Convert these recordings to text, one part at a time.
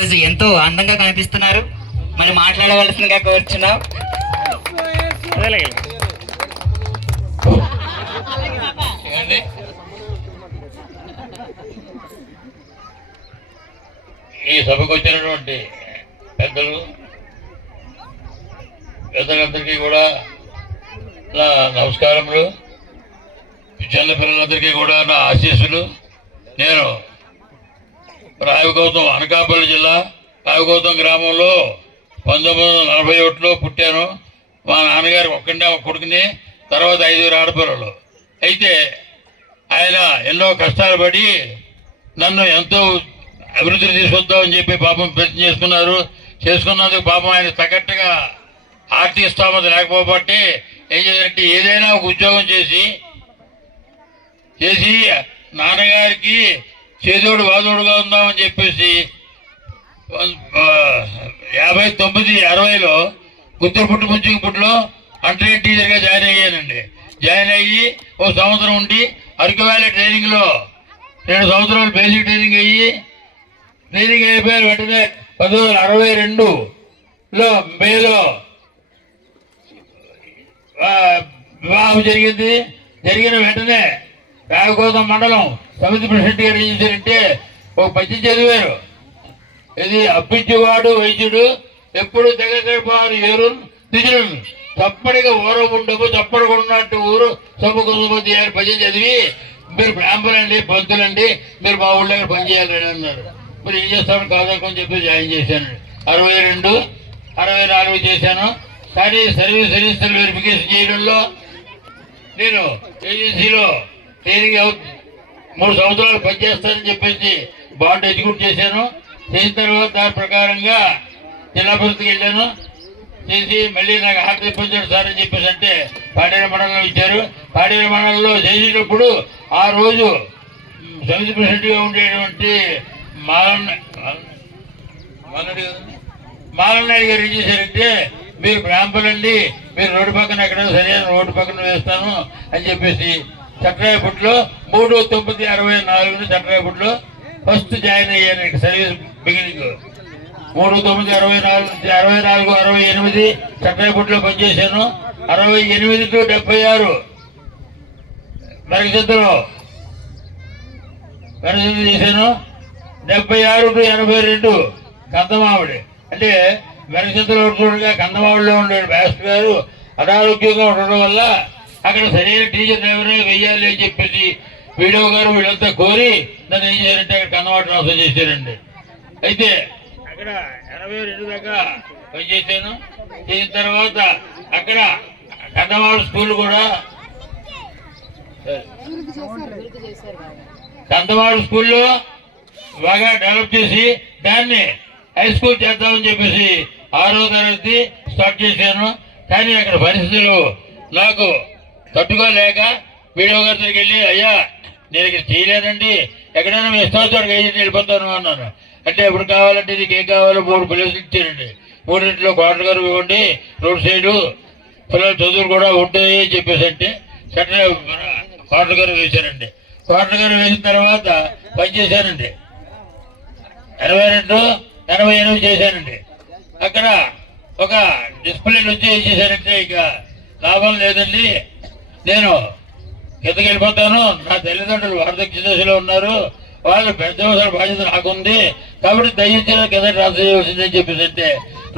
ఈరోజు ఎంతో అందంగా కనిపిస్తున్నారు. మరి మాట్లాడవలసిందిగా కోరుచున్నాం. ఈ సభకు వచ్చినటువంటి పెద్దలందరికీ కూడా నా నమస్కారములు. చిన్న పిల్లలందరికీ కూడా నా ఆశీస్సులు. నేను రాయగౌతం, అనకాపల్లి జిల్లా రాయగౌతం గ్రామంలో 1941లో పుట్టాను. మా నాన్నగారు ఒక్కడే ఒక కొడుకుని, తర్వాత 5 ఆడపిల్లలు. అయితే ఆయన ఎన్నో కష్టాలు పడి నన్ను ఎంతో అభివృద్ధిని తీసుకొద్దామని చెప్పి పాపం ప్రయత్నం చేసుకున్నందుకు పాపం ఆయన తగ్గట్టుగా ఆర్థిక స్థోమత లేకపోబట్టి ఏం చేయాలంటే ఏదైనా ఒక ఉద్యోగం చేసి నాన్నగారికి చేదోడు వాదోడుగా ఉందామని చెప్పేసి 59-60లో గుత్తూరుపుట్టు ముంచుకుపుట్టులో అంటర్నేట్ టీచర్గా జాయిన్ అయ్యానండి. జాయిన్ అయ్యి 1 సంవత్సరం ఉండి అరకు వ్యాలీ ట్రైనింగ్లో 2 సంవత్సరాలు బేసిక్ ట్రైనింగ్ అయిపోయారు. వెంటనే 1962లో మేలో వివాహం జరిగింది. జరిగిన వెంటనే రాయగౌతం మండలం సమితి ప్రెసిడెంట్ గారు ఏం చేశారంటే ఒక పద్యం చదివారు. ఇది అప్పించేవాడు వైద్యుడు ఎప్పుడు తెగవారు ఏరు నిజులు తప్పటిగా ఊర ఉండవు తప్పడుకున్నట్టు ఊరు సొమ్ముకొంది అని పద్యం చదివి మీరు బ్రాహ్మణులండి, పంతులండి, మీరు మా ఊళ్ళో పనిచేయాలని అన్నారు. మరి ఏం చేస్తామని కాదని చెప్పి జాయిన్ చేశాను. 62, 64 చేశాను. కానీ సర్వీస్ రిజిస్టర్ వెరిఫికేషన్ చేయడంలో నేను ఏజెన్సీలో ట్రైనింగ్ 3 సంవత్సరాలు పనిచేస్తానని చెప్పేసి బాండ్ ఎగ్జిక్యూట్ చేశాను. చేసిన తర్వాత దాని ప్రకారంగా జిల్లా పరిస్థితికి వెళ్ళాను. చేసి మళ్ళీ నాకు హార్ట్ ఇప్పించాడు సార్ అని చెప్పేసి అంటే పాడేరు మండలంలో ఇచ్చారు. పాడేరు మండలంలో చేసేటప్పుడు ఆ రోజు సమితి ప్రెసిడెంట్గా ఉండేటువంటి మాలనాయుడు గారు ఏం చేశారంటే మీరు బ్రాహ్మణులండి, మీరు రోడ్డు పక్కన ఎక్కడ సరైన రోడ్డు పక్కన వేస్తాను అని చెప్పేసి చట్రాయపుట్లో 3/9/64 చట్రాయపుట్లో ఫస్ట్ జాయిన్ అయ్యాను. సర్వీస్ బిగినింగ్ 3/9/64, 68 చట్రాయపుట్లో పనిచేశాను. 68 to 76 మరగచంద్రలో చేశాను. 76 to 82 కందమావిడి. అంటే మరగచంద్రలో చూడగా కందమావిడిలో ఉండే మాస్టర్ గారు అనారోగ్యంగా ఉండడం వల్ల అక్కడ సరైన టీచర్ ఎవరైనా వెయ్యాలి అని చెప్పేసి వీడియో గారు వీళ్ళంతా కోరి నన్ను ఏం చేయాలంటే అక్కడ కందమావిడి ట్రాన్స్ఫర్ చేశారండి. అయితే అక్కడ 82 దాకా పనిచేశాను. చేసిన తర్వాత అక్కడ కందమావిడి స్కూల్ కూడా కందమావిడి స్కూల్లో బాగా డెవలప్ చేసి దాన్ని హై స్కూల్ చేద్దామని చెప్పేసి 6వ తరగతి స్టార్ట్ చేశాను. కానీ అక్కడ పరిస్థితులు నాకు తట్టుకోలేక వీడియో గారి దగ్గరికి వెళ్ళి అయ్యా నేను ఇక్కడ చేయలేనండి, ఎక్కడైనా మీ ఇష్టం ఏజెంట్ వెళ్ళిపోతాను అన్నాను. అంటే ఎప్పుడు కావాలంటే నీకు ఏం కావాలో 3 ప్లేసులు ఇచ్చారండి. 3 క్వార్టర్ గారు ఇవ్వండి, రోడ్ సైడు పిల్లల చదువులు కూడా ఉంటాయి అని చెప్పేసి అంటే సరే క్వార్టర్ గారు వేశారండి. క్వార్టర్ గారు వేసిన తర్వాత పనిచేశానండి. 82, 88 చేశానండి. అక్కడ ఒక డిసిప్లిన్ వచ్చి ఏం చేశారంటే ఇక లాభం లేదండి, నేను కిందకి వెళ్ళిపోతాను, నా తల్లిదండ్రులు వార్ధక్య దశలో ఉన్నారు, వాళ్ళు పెద్దవసర బాధ్యత నాకుంది కాబట్టి దయచేసి కింద ట్రాన్స్ఫర్ చేయవలసిందని చెప్పేసి అంటే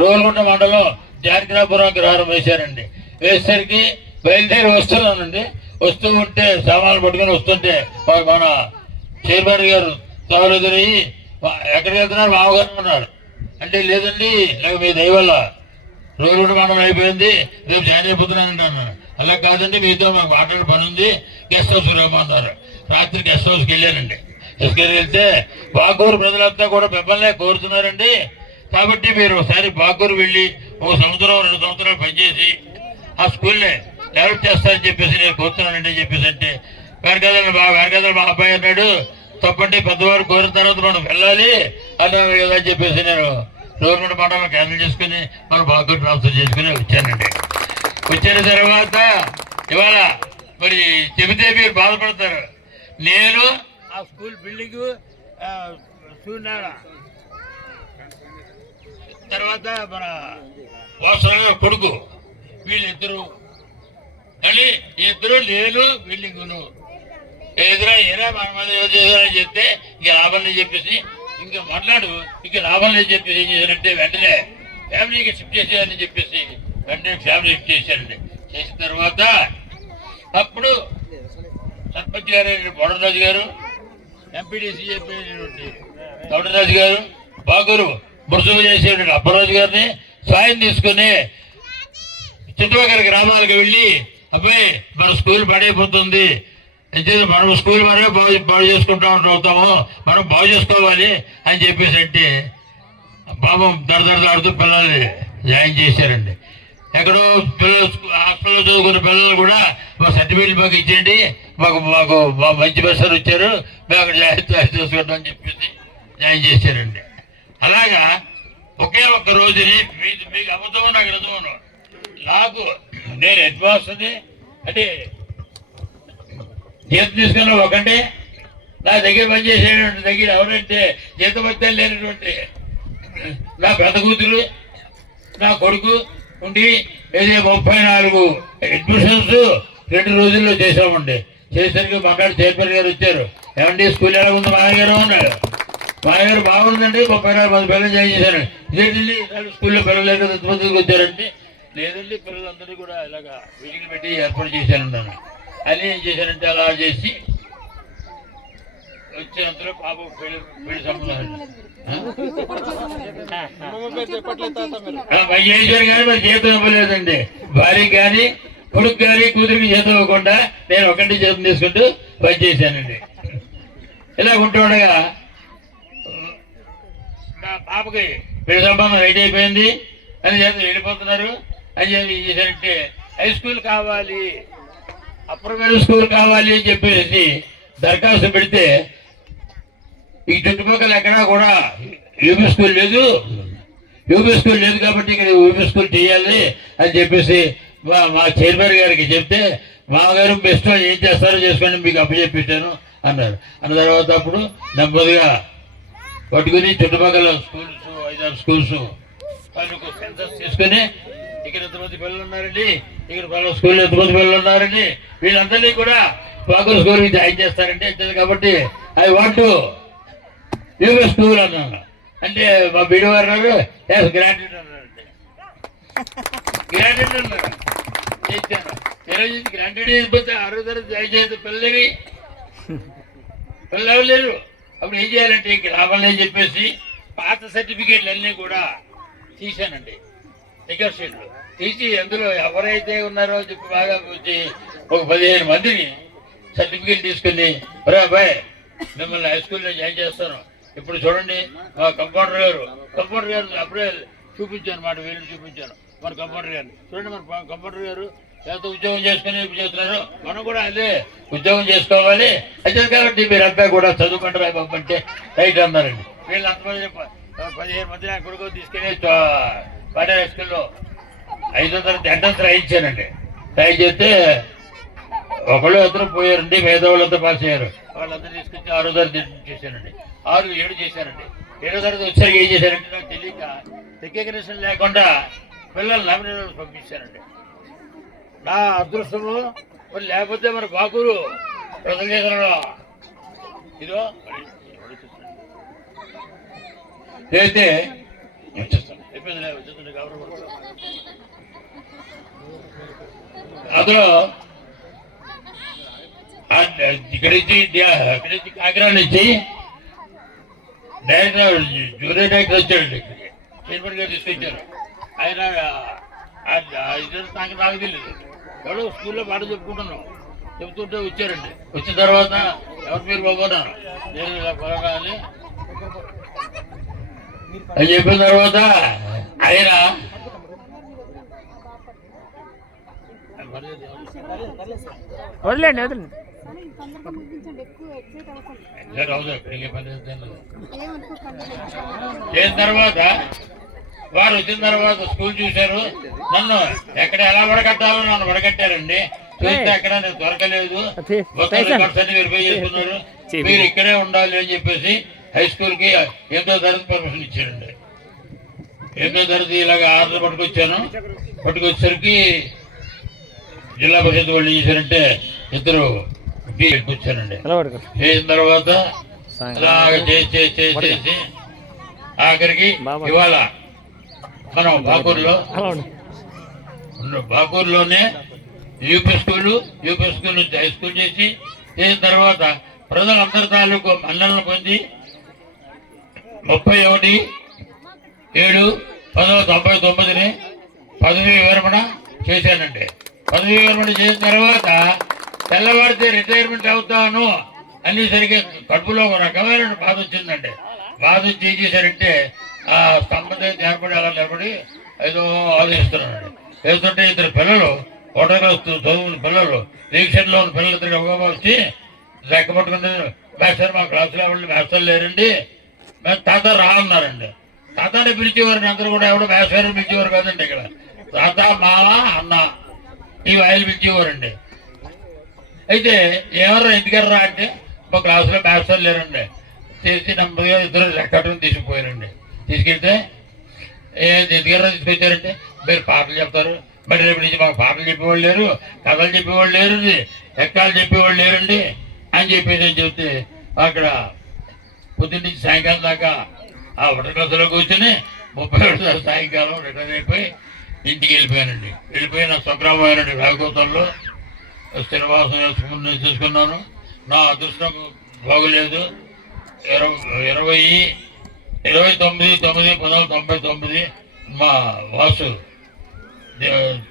రోల్గుంట మండలం జానకిరాపురం గ్రహారం వేశారండి. వేసేసరికి బయలుదేరి వస్తున్నానండి. వస్తూ ఉంటే సామాన్లు పట్టుకొని వస్తుంటే మన చైర్మన్ గారు సభలు ఎదురయ్యి ఎక్కడికి వెళ్తున్నారు మామగారు ఉన్నారు. అంటే లేదండి నాకు మీ దయ వల్ల రోడ్డు మండలం అయిపోయింది, రేపు జాయిన్ అయిపోతున్నానండి అన్నాను. అలా కాదండి మీతో మాకు మాట్లాడే పని ఉంది, గెస్ట్ హౌస్ రమ్మన్నారు. రాత్రి గెస్ట్ హౌస్కి వెళ్ళానండి. వెళ్తే బాగూరు ప్రజలంతా కూడా మిమ్మల్నే కోరుతున్నారండి, కాబట్టి మీరు ఒకసారి బాగూరు వెళ్ళి 1 సంవత్సరం 2 సంవత్సరాలు పనిచేసి ఆ స్కూల్ని డెవలప్ చేస్తారని చెప్పేసి నేను కోరుతున్నానండి అని చెప్పేసి అంటే వెనకదలు మా అబ్బాయి అన్నాడు, తప్పండి పెద్దవారు కోరిన తర్వాత మనం వెళ్ళాలి అన్నారు కదా అని చెప్పేసి నేను గవర్నమెంట్ మండలం క్యాన్సిల్ చేసుకుని మనం బాగా ట్రాన్స్ఫర్ చేసుకుని వచ్చానండి. వచ్చిన తర్వాత ఇవాళ మరి చెబితే మీరు బాధపడతారు. నేను ఆ స్కూల్ బిల్డింగ్ తర్వాత మన వాసన కొడుకు వీళ్ళిద్దరు మళ్ళీ ఇద్దరు నేను బిల్డింగును ఎదురా మన మీద చేశారని చెప్తే ఇక లాభం లేదు చెప్పేసి ఇంకా మాట్లాడు ఇక లాభం లేదు చెప్పేసి ఏం చేశారంటే వెంటనే ఫ్యామిలీకి షిఫ్ట్ చేసేయాలని చెప్పేసి వెంటనే ఫ్యామిలీ షిఫ్ట్ చేశారండి. చేసిన తర్వాత అప్పుడు సర్పంచ్ గారు బొడరాజు గారు, ఎంపీడీసీ చెప్పినటువంటి తౌడరాజు గారు, బాగూరు మురుసుగు చేసేటువంటి అప్పరాజు గారిని సాయం తీసుకుని చుట్టుపక్కల గ్రామాలకు వెళ్ళి అబ్బాయి మన స్కూల్ పడైపోతుంది, మనం స్కూల్ మనమే బాగు చేసుకుంటా అవుతాము, మనం బాగు చేసుకోవాలి అని చెప్పేసి అంటే పాపం దడదడలాడుతూ పిల్లల్ని జాయిన్ చేశారండి. ఎక్కడో పిల్లలు హాస్టల్లో చదువుకున్న పిల్లలు కూడా మా సర్టిఫికేట్ మాకు ఇచ్చేయండి, మాకు మాకు మంచి బస్సులు వచ్చారు, మేము అక్కడ జాయిన్ చేసుకుంటాం అని చెప్పేసి జాయిన్ చేశారండి. అలాగా ఒకే ఒక్క రోజుని మీకు అబద్ధమో నాకు నిజమో నాకు నేను హెడ్ మాస్టర్ని అంటే జీతం తీసుకున్న ఒకటే నా దగ్గర పనిచేసేటువంటి దగ్గర ఎవరంటే జీతభత్యాలు లేనటువంటి నా పెద్ద కూతురు నా కొడుకు ఉండి 34 అడ్మిషన్స్ 2 రోజుల్లో చేసామండి. చేసరికి మాట్లాడి చైర్మన్ గారు వచ్చారు. ఏమండి స్కూల్ ఎలా ఉంది? మాయగారు అన్నాడు. మాయగారు బాగుందండి, 34 మంది పిల్లలు జాయిన్ చేశారు. ఇదేంటి స్కూల్లో పిల్లలు లేక ఎంతమందికి వచ్చారంటే లేదండి పిల్లలందరూ కూడా ఇలాగా మీటింగ్ పెట్టి ఏర్పాటు చేశానన్నాను. అని ఏం చేశానంటే అలా చేసి వచ్చినంతలో పాప పెళ్లి సంబంధం చేశాను కానీ మరి జీతం ఇవ్వలేదండి. భార్యకి కానీ కొడుకు కానీ కూతురికి జీతం ఇవ్వకుండా నేను ఒకటి జీతం తీసుకుంటూ పని చేశానండి. ఇలా ఉంటుండగా నా పాపకి పెళ్లి సంబంధం రైట్ అయిపోయింది అని చేత వెళ్ళిపోతున్నారు అని చెప్పి ఏం చేశారంటే హై స్కూల్ కావాలి, అప్పర్ మిడిల్ స్కూల్ కావాలి అని చెప్పేసి దరఖాస్తు పెడితే ఈ చుట్టుపక్కల ఎక్కడా కూడా యూపీ స్కూల్ లేదు, యూపీ స్కూల్ లేదు కాబట్టి ఇక్కడ యూపీ స్కూల్ చేయాలి అని చెప్పేసి మా చైర్మన్ గారికి చెప్తే మామగారు బెస్ట్ ఏం చేస్తారో చేసుకోండి మీకు అప్పచెప్పించాను అన్నారు. అన్న తర్వాత అప్పుడు నెమ్మదిగా పట్టుకుని చుట్టుపక్కల స్కూల్స్ 5-6 స్కూల్స్ వాళ్ళకు సెన్సస్ తీసుకుని ఇక్కడ ఎంతమంది పిల్లలు ఉన్నారండి, ఇక్కడ వాళ్ళ స్కూల్లో ఎంతమంది పిల్లలు ఉన్నారండి, వీళ్ళందరినీ కూడా పాకూరు స్కూల్కి జాయిన్ చేస్తారండి అంతే. కాబట్టి I want to UP school అన్నాను. అంటే మా బిడ్డ అన్నారు గ్రాంటెడ్ అన్నారండి. గ్రాంటెడ్ అన్నారు చేశాను. ఈరోజు గ్రాంటెడ్ అయిపోతే 6వ తరగతి జాయిన్ చేస్తే పిల్లలు లేరు. అప్పుడు ఏం చేయాలంటే ఇంక లాభం లేని చెప్పేసి పాత సర్టిఫికేట్లు అన్నీ కూడా తీశానండి. టికెట్ షీట్లు తీసి అందులో ఎవరైతే ఉన్నారో చెప్పి బాగా వచ్చి ఒక 15 మందిని సర్టిఫికేట్ తీసుకుని అబ్బాయి మిమ్మల్ని హై స్కూల్లో జాయిన్ చేస్తాను. ఇప్పుడు చూడండి మా కంపౌండర్ గారు అప్పుడే చూపించాను మాట వీళ్ళు చూపించాను మన కంపౌండర్ గారిని చూడండి. మన కంపౌండర్ గారు ఎంత ఉద్యోగం చేసుకుని చేస్తున్నారు, మనం కూడా అదే ఉద్యోగం చేసుకోవాలి అయితే కాబట్టి మీరంతా కూడా చదువుకుంటారు బాబు అంటే రైట్ అన్నారండి. వీళ్ళు అంతమంది 15 మంది నా కొడుకు తీసుకెళ్ళి పాడే హై స్కూల్లో 5వ తరగతి ఎంట్రన్స్ రాయించానండి. రాయి చేస్తే ఒకళ్ళు ఇద్దరు పోయారండి, మేధావులంతా పాస్ అయ్యారు. వాళ్ళందరూ తీసుకొచ్చి 6వ తరగతి చేశానండి. 6, 7 చేశానండి. 7వ తరగతి వచ్చేసరికి ఏం చేశారంటే నాకు తెలియక రికగ్నిషన్ లేకుండా పిల్లలు నామినేషన్ పంపించారండి. నా అదృష్టము మరి లేకపోతే మన బాకూరు ప్రజలు ఇదో అయితే అందులో ఇక్కడి నుంచి కాకినాడ నుంచి డైరెక్టర్ జూనియర్ డైరెక్టర్ వచ్చాడండి. చైర్మన్ గారు తీసుకొచ్చారు. ఆయన నాకు తెలియదు ఎవరో స్కూల్లో పాట చెప్పుకుంటున్నాం చెప్తుంటే వచ్చారండి. వచ్చిన తర్వాత ఎవరు మీరు బాగున్నాను నేను ఇలా పలానా అని చెప్పిన తర్వాత ఆయన వదిలేండి వదిలేండి చేసిన తర్వాత వారు వచ్చిన తర్వాత స్కూల్ చూశారు. నన్ను ఎక్కడ ఎలా వడకట్టాలో నన్ను వడకట్టారండి. చూస్తే ఎక్కడ నేను దొరకలేదు, వెరిఫై చేసుకున్నారు. మీరు ఇక్కడే ఉండాలి అని చెప్పేసి హై స్కూల్ కి ఎంతో తరగతి పర్మిషన్ ఇచ్చారండి. ఎనిమిదో తరగతి ఇలాగ ఆర్డర్ పట్టుకొచ్చేసరికి జిల్లా పరిషత్ వాళ్ళు ఏం చేశారంటే ఇద్దరు వచ్చానండి. చేసిన తర్వాత అలాగ చేసి ఆఖరికి ఇవాళ మనం బాకూరులోనే యూపీ స్కూల్ నుంచి హై స్కూల్ చేసిన తర్వాత ప్రజలందరి తాలూకు మన్నలను పొంది 31/7/1999 పదవీ విరమణ చేశానండి. పదవీ విరమణ చేసిన తర్వాత తెల్లవారితే రిటైర్మెంట్ అవుతాను అనేసరికి కడుపులో ఒక రకమైన బాధ వచ్చిందండి. బాధ వచ్చి ఏం చేశారంటే ఆ స్తంభం ఏర్పడి అలా నిలబడి ఏదో ఆలోచిస్తున్నానండి. ఏదంటే ఇద్దరు పిల్లలు ఒకటో క్లాస్ చదువుకున్న పిల్లలు రీక్షన్లో ఉన్న పిల్లలు ఇద్దరు వచ్చి లెక్క పట్టుకుంటే మేస్టర్ మా క్లాసులో వాళ్ళు మేస్టర్ లేరండి, మేము తాత రా అన్నారండి. తాతాని పిలిచేవారండి. అందరూ కూడా ఎవడో మేస్టర్ పిలిచేవారు కాదండి. ఇక్కడ తాత మామ అన్న ఈ వాయిలు పిలిచేవారండి. అయితే ఎవరు ఎందుకర్రా అంటే మా క్లాసులో మేస్టర్ లేరండి. చేసి నెమ్మదిగా ఇద్దరు లెక్కట్టుకుని తీసుకుపోయారండి. తీసుకెళ్తే ఎందుకర్రా తీసుకొచ్చారంటే మీరు పాటలు చెప్తారు, మరి రేపు నుంచి మాకు పాటలు చెప్పేవాళ్ళు లేరు, కథలు చెప్పేవాళ్ళు లేరు, ఎక్కాలు చెప్పేవాళ్ళు లేరండి అని చెప్పేసి చెప్తే అక్కడ పొద్దున్న నుంచి సాయంకాలం దాకా ఆ ఒకటి క్లాసులో కూర్చొని 37 సాయంకాలం రిటైర్ అయిపోయి ఇంటికి వెళ్ళిపోయానండి. వెళ్ళిపోయి నా స్వగ్రామమైనండి రాఘోతంలో స్థిరవాసం చేసుకున్నాను. నా అదృష్టం బాగోలేదు. 29/9/1999 మా వాసు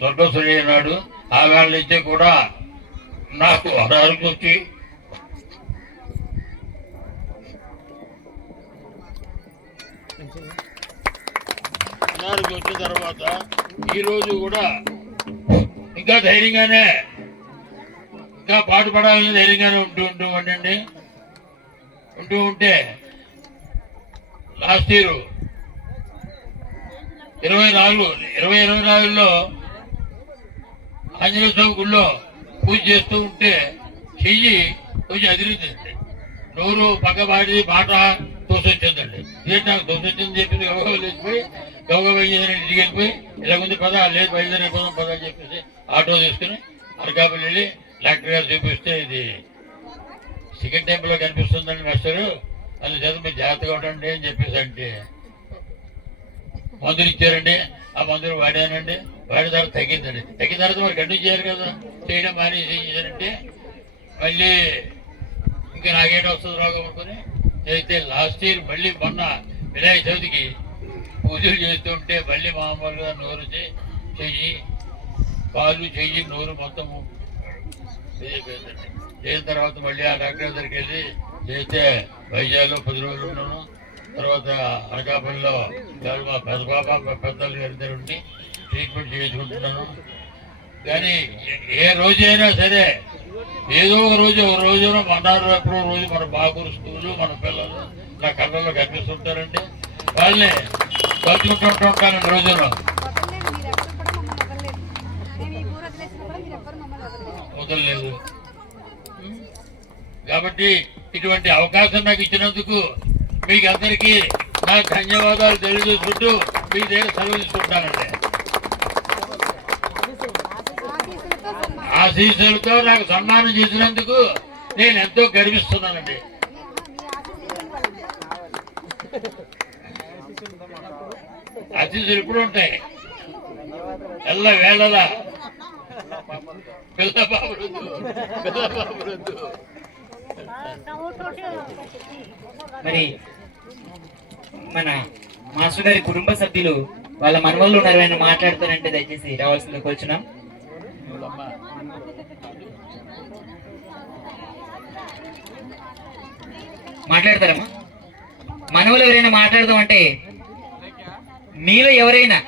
స్వర్గశ్రీ అన్నాడు. ఆ వేళ నుంచి కూడా నాకు అనారోగ్యం వచ్చి వచ్చిన తర్వాత ఈరోజు కూడా ఇంకా ధైర్యంగానే ఇంకా పాటుపడాలని ధైర్యంగానే ఉంటే లాస్ట్ ఇయర్ 2024లో ఆంజనేయ స్వామి గుళ్ళో పూజ చేస్తూ ఉంటే చెయ్యి కొంచెం అదిరిందండి. నోరు పక్కబాడి మాట తోసొచ్చిందండి. ఏంటి నాకు తోసొచ్చింది చెప్పింది గౌరవ లేచిపోయి గౌరవ ఇంటికి వెళ్ళిపోయి ఇలా ముందు పద లేదు బయలుదేరి పద అని చెప్పేసి ఆటో తీసుకుని అనకాపల్లి వెళ్ళి డాక్టర్ గారు చూపిస్తే ఇది సెకండ్ టైంలో కనిపిస్తుందండి మాస్టరు, అందుచేత మీరు జాగ్రత్తగా ఉండండి అని చెప్పేసి అంటే మందులు ఇచ్చారండి. ఆ మందులు వాడానండి. వాడిన తర్వాత తగ్గిందండి. తగ్గిన తర్వాత మరి కంటిన్యూ చేయరు కదా, చేయడం మానేసి ఏం చేశారంటే మళ్ళీ ఇంకా నాకేంటి వస్తుంది రోగం అనుకుని అయితే లాస్ట్ ఇయర్ మళ్ళీ మొన్న వినాయక చవితికి పూజలు చేస్తూ ఉంటే మళ్ళీ మామూలుగా నోరు చెయ్యి కాలు చెయ్యి నోరు మొత్తము ఇదైపోయిందండి. చేసిన తర్వాత మళ్ళీ ఆ డాక్టర్ దగ్గరికి వెళ్ళి చేస్తే వైద్యాలు 10 రోజులు ఉన్నాను. తర్వాత అనకాపల్లిలో మా పెద్దలు గారి ఉండి ట్రీట్మెంట్ చేయించుకుంటున్నాను. కానీ ఏ రోజైనా సరే ఏదో ఒక రోజున మన్నారు ఎప్పుడో రోజు మన బాగురు స్కూలు మన పిల్లలు నా కళ్ళల్లో కనిపిస్తుంటారండి. వాళ్ళని తలుచుకుంటూ ఉంటానండి రోజున వదలలేదు. కాబట్టి ఇటువంటి అవకాశం నాకు ఇచ్చినందుకు మీకు అందరికీ నా ధన్యవాదాలు తెలియజేసుకుంటూ మీ దగ్గర సెలవు తీసుకుంటానండి. ఆశీస్సులతో నాకు సన్మానం చేసినందుకు నేను ఎంతో గర్విస్తున్నానండి. ఆశీస్సులు ఎప్పుడు ఉంటాయి, ఎల్ల వేళలా మరి మన మాస్టర్ గారి కుటుంబ సభ్యులు వాళ్ళ మనవళ్ళు ఉన్నారు, ఆయన మాట్లాడుతారంటే దయచేసి రావాల్సిందికి వచ్చినాం. మాట్లాడతారమ్మా? మనవలు ఎవరైనా మాట్లాడదాం అంటే మీలో ఎవరైనా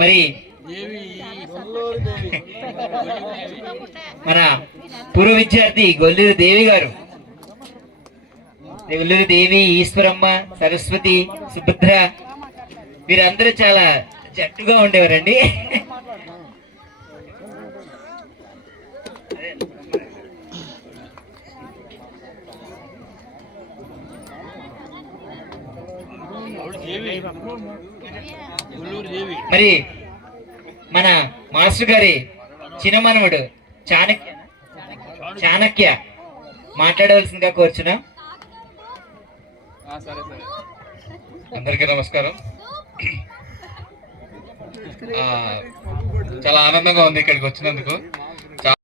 మరి మన పూర్వ విద్యార్థి గొల్లూరు దేవి గారు, గొల్లూరు దేవి, ఈశ్వరమ్మ, సరస్వతి, సుభద్ర వీరందరూ చాలా జట్టుగా ఉండేవారండి. మరి మన మాస్టర్ గారి చిన్నమనవుడు చాణక్య మాట్లాడవలసిందిగా కోరుచున్నాం. అందరికీ నమస్కారం. చాలా ఆనందంగా ఉంది ఇక్కడికి వచ్చినందుకు.